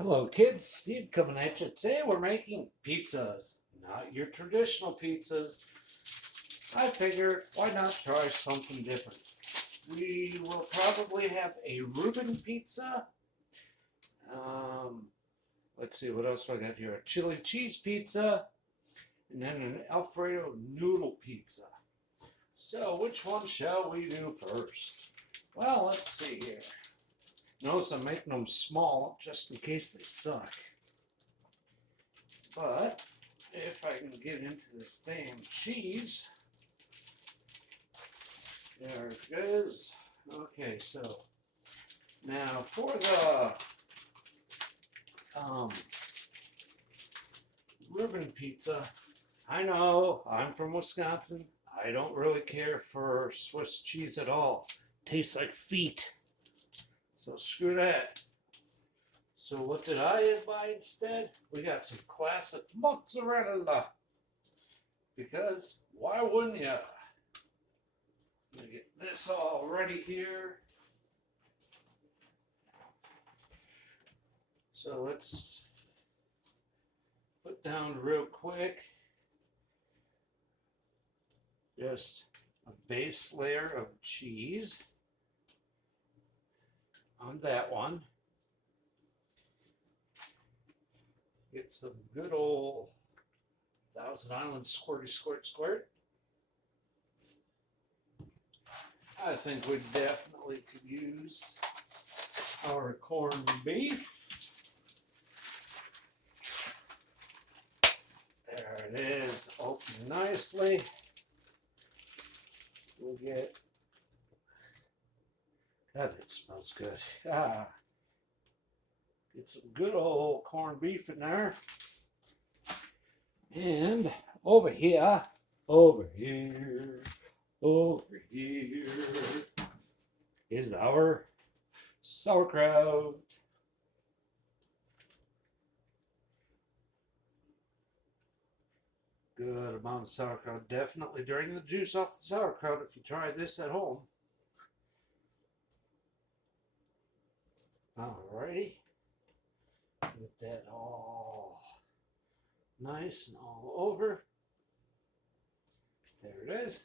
Hello kids, Steve coming at you. Today we're making pizzas, not your traditional pizzas. I figured why not try something different. We will probably have a Reuben pizza. Let's see what else do I got here. A chili cheese pizza and then an Alfredo noodle pizza. So which one shall we do first? Well, let's see here. Notice I'm making them small just in case they suck. But if I can get into this damn cheese, there it is. Okay, so now for the Reuben pizza, I know I'm from Wisconsin. I don't really care for Swiss cheese at all. Tastes like feet. So screw that. So what did I buy instead? We got some classic mozzarella. Because why wouldn't ya? Let me get this all ready here. So let's put down real quick just a base layer of cheese on that one. Get some good old Thousand Island squirty squirt. I think we definitely could use our corned beef. There it is, open nicely. We'll get, God, it smells good. Get some good old corned beef in there. And over here is our sauerkraut. Good amount of sauerkraut. Definitely drain the juice off the sauerkraut if you try this at home. Alrighty. Get that all nice and all over. There it is.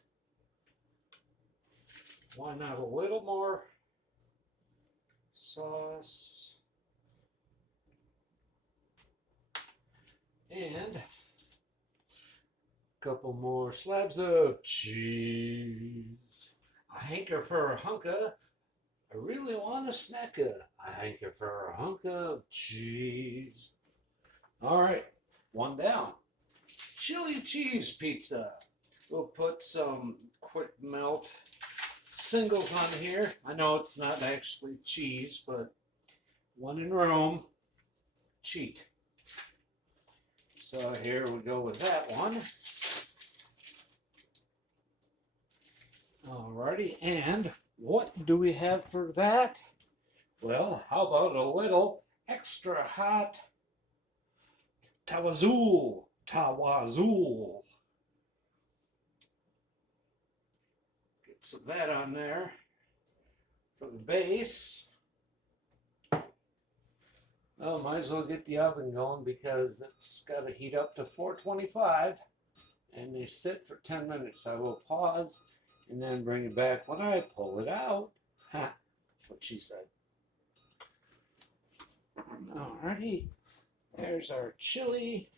Why not a little more sauce? And a couple more slabs of cheese. I hanker for a hunka. I really want a snacker. I hanker for a hunk of cheese. All right, one down. Chili cheese pizza. We'll put some quick melt singles on here. I know it's not actually cheese, but one in Rome, cheat. So here we go with that one. Alrighty, and what do we have for that? Well, how about a little extra hot tawazul. Get some of that on there for the base. Well, might as well get the oven going because it's got to heat up to 425 and they sit for 10 minutes. I will pause and then bring it back when I pull it out. Ha, that's what she said. Alrighty, there's our chili.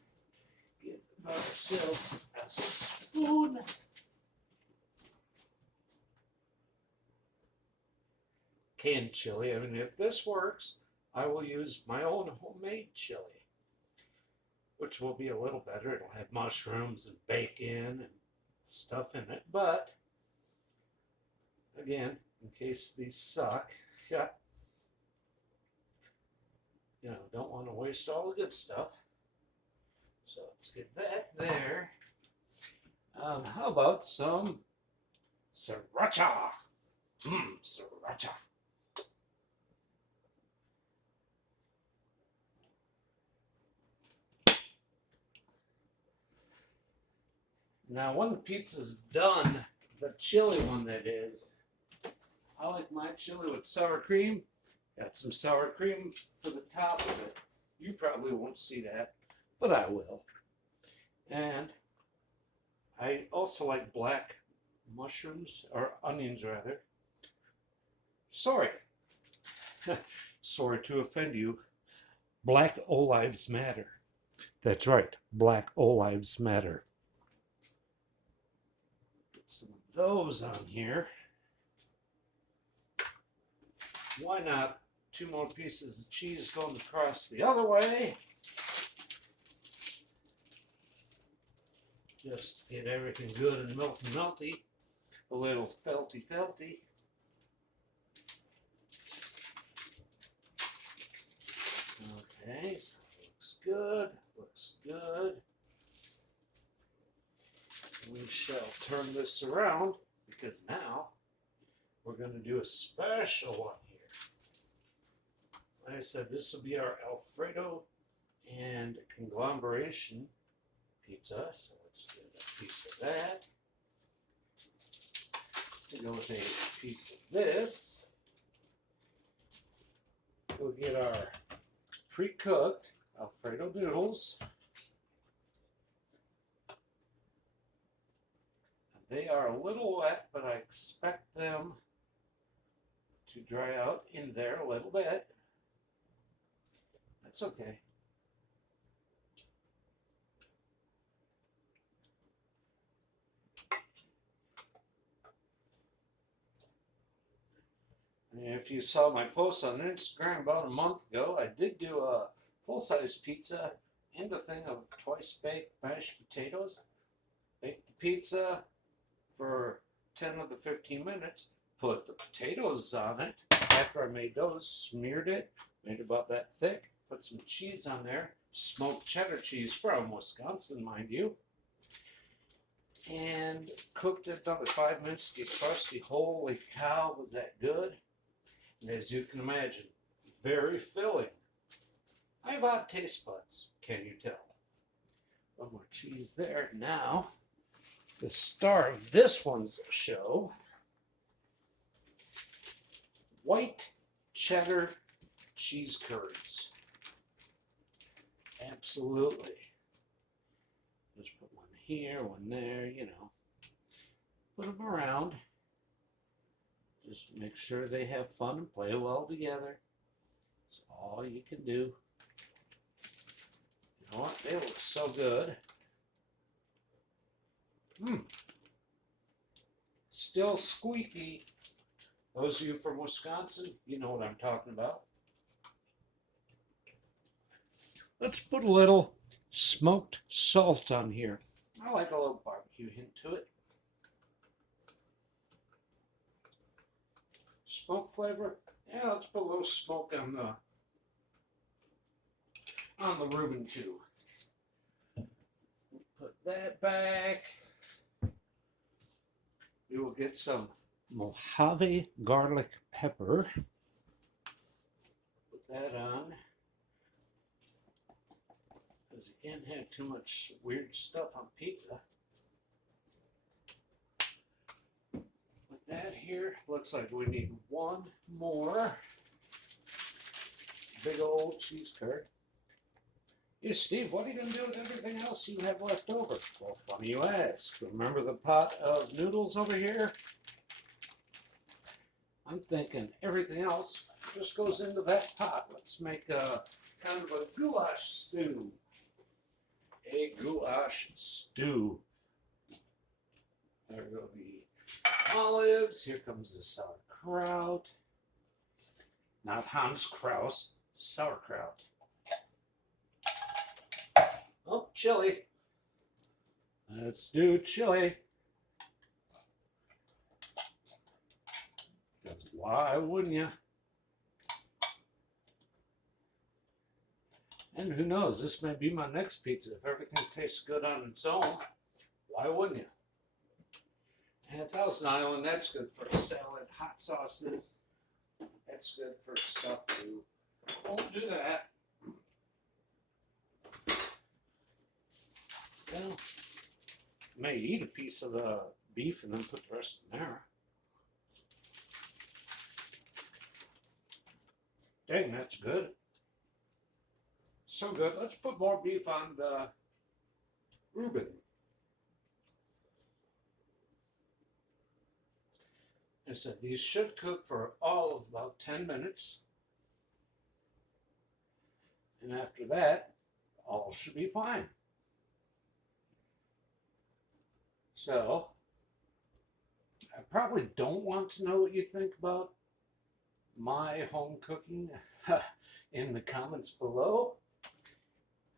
Get ourselves a spoon. Canned chili. I mean, if this works, I will use my own homemade chili, which will be a little better. It'll have mushrooms and bacon and stuff in it, but again, in case these suck, yeah, you know, don't want to waste all the good stuff. So let's get that there. How about some sriracha? Sriracha. Now, when the pizza's done, the chili one that is, I like my chili with sour cream. Got some sour cream for the top of it. You probably won't see that, but I will. And I also like black mushrooms, or onions rather. Sorry. Sorry to offend you. Black olives matter. That's right, black olives matter. Put some of those on here. Why not 2 more pieces of cheese going across the other way? Just to get everything good and melty. A little felty. Okay, so looks good. We shall turn this around because now we're going to do a special one here. Like I said, this will be our Alfredo and conglomeration pizza, so let's get a piece of that. To go with a piece of this, we'll get our pre-cooked Alfredo noodles. They are a little wet, but I expect them to dry out in there a little bit. That's okay. And if you saw my post on Instagram about a month ago, I did do a full-size pizza and a thing of twice-baked mashed potatoes. Baked the pizza for 10 of the 15 minutes, put the potatoes on it. After I made those, smeared it, made it about that thick, put some cheese on there, smoked cheddar cheese from Wisconsin, mind you, and cooked it another 5 minutes to get crusty. Holy cow, was that good? And as you can imagine, very filling. I have odd taste buds, can you tell? A little more cheese there. Now, the star of this one's show, white cheddar cheese curds. Absolutely. Just put one here, one there, you know. Put them around. Just make sure they have fun and play well together. That's all you can do. You know what? They look so good. Still squeaky. Those of you from Wisconsin, you know what I'm talking about. Let's put a little smoked salt on here. I like a little barbecue hint to it. Smoke flavor? Yeah, let's put a little smoke on the Reuben too. Put that back. We will get some Mojave garlic pepper. Put that on. Because you can't have too much weird stuff on pizza. Put that here. Looks like we need one more big old cheese curd. Hey, Steve, what are you going to do with everything else you have left over? Well, funny you ask. Remember the pot of noodles over here? I'm thinking everything else just goes into that pot. Let's make a kind of a goulash stew. A goulash stew. There go the olives. Here comes the sauerkraut. Not Hans Kraus, sauerkraut. Oh, chili. Let's do chili. Because why wouldn't you? And who knows, this may be my next pizza. If everything tastes good on its own, why wouldn't you? And Thousand Island, that's good for a salad. Hot sauces, that's good for stuff too. Won't do that. Well, may eat a piece of the beef and then put the rest in there. Dang, that's good. So good. Let's put more beef on the Reuben. I said these should cook for all of about 10 minutes. And after that, all should be fine. So, I probably don't want to know what you think about my home cooking in the comments below.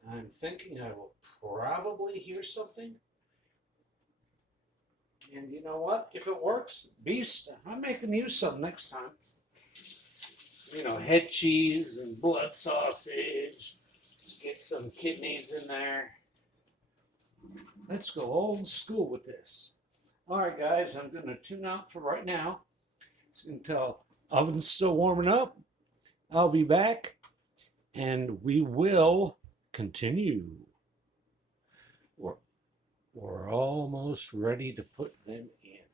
I'm thinking I will probably hear something. And you know what? If it works, beast, I'm making you some next time. You know, head cheese and blood sausage. Let's get some kidneys in there. Let's go old school with this. All right, guys, I'm going to tune out for right now until oven's still warming up. I'll be back, and we will continue. We're almost ready to put them in.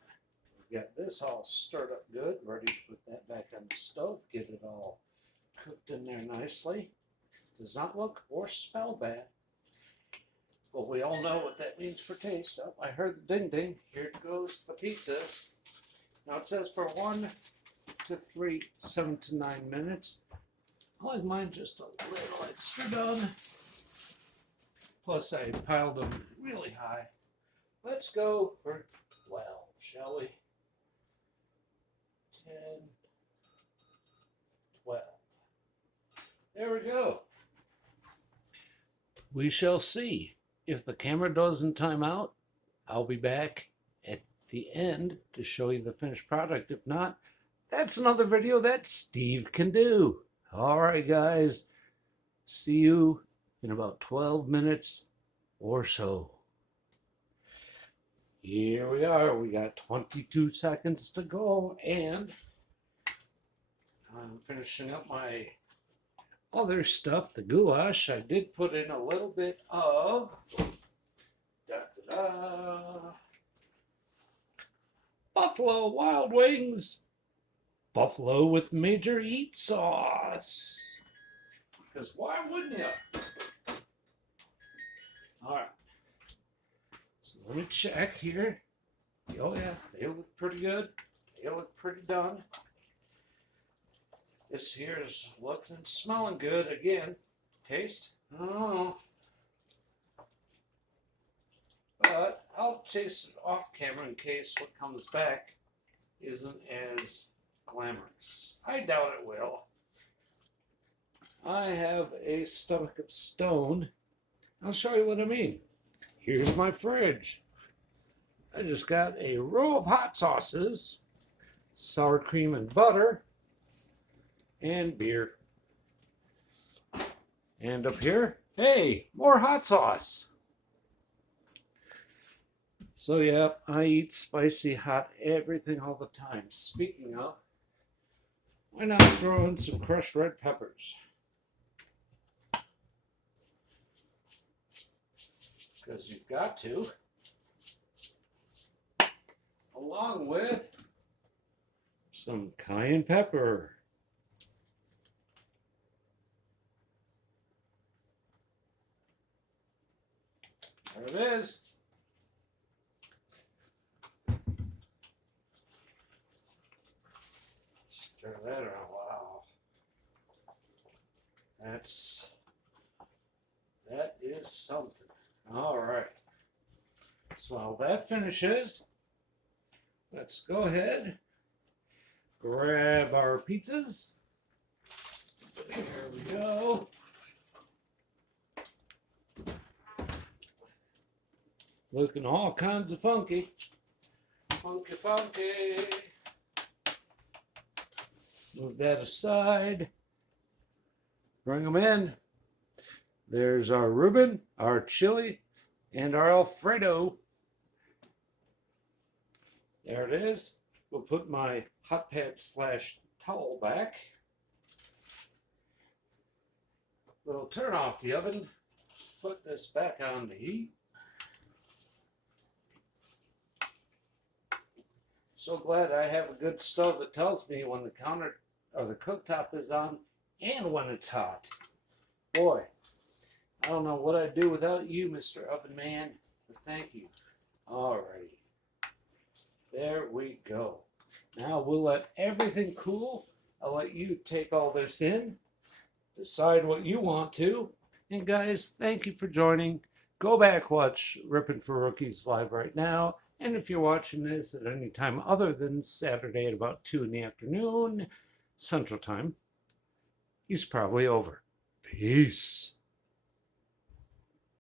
We got this all stirred up good, ready to put that back on the stove, get it all cooked in there nicely. Does not look or smell bad. But we all know what that means for taste. Oh, I heard the ding ding. Here goes the pizza. Now it says for 1 to 3, 7 to 9 minutes. I like mine just a little extra done. Plus I piled them really high. Let's go for 12, shall we? 10, 12. There we go. We shall see. If the camera doesn't time out, I'll be back at the end to show you the finished product. If not, that's another video that Steve can do. All right, guys. See you in about 12 minutes or so. Here we are. We got 22 seconds to go, and I'm finishing up my other stuff, the goulash. I did put in a little bit of Buffalo Wild Wings buffalo with major heat sauce. Because why wouldn't you? All right. So let me check here. Oh yeah, they look pretty good. They look pretty done. This here is looking and smelling good again. Taste? I don't know. But I'll taste it off camera in case what comes back isn't as glamorous. I doubt it will. I have a stomach of stone. I'll show you what I mean. Here's my fridge. I just got a row of hot sauces, sour cream and butter, and beer. And up here, hey, more hot sauce. So yeah, I eat spicy, hot, everything all the time. Speaking of, why not throw in some crushed red peppers? Because you've got to. Along with some cayenne pepper. There it is. Stir that around. Wow. That is something. All right. So while that finishes, let's go ahead, grab our pizzas. There we go. Looking all kinds of funky. Funky, funky. Move that aside. Bring them in. There's our Reuben, our chili, and our Alfredo. There it is. We'll put my hot pad / towel back. We'll turn off the oven. Put this back on the heat. So glad I have a good stove that tells me when the counter or the cooktop is on and when it's hot. Boy, I don't know what I'd do without you, Mr. Oven Man. But thank you. Alrighty. There we go. Now we'll let everything cool. I'll let you take all this in, decide what you want to. And guys, thank you for joining. Go back, watch Rippin' for Rookies live right now. And if you're watching this at any time other than Saturday at about 2 in the afternoon, Central Time, it's probably over. Peace.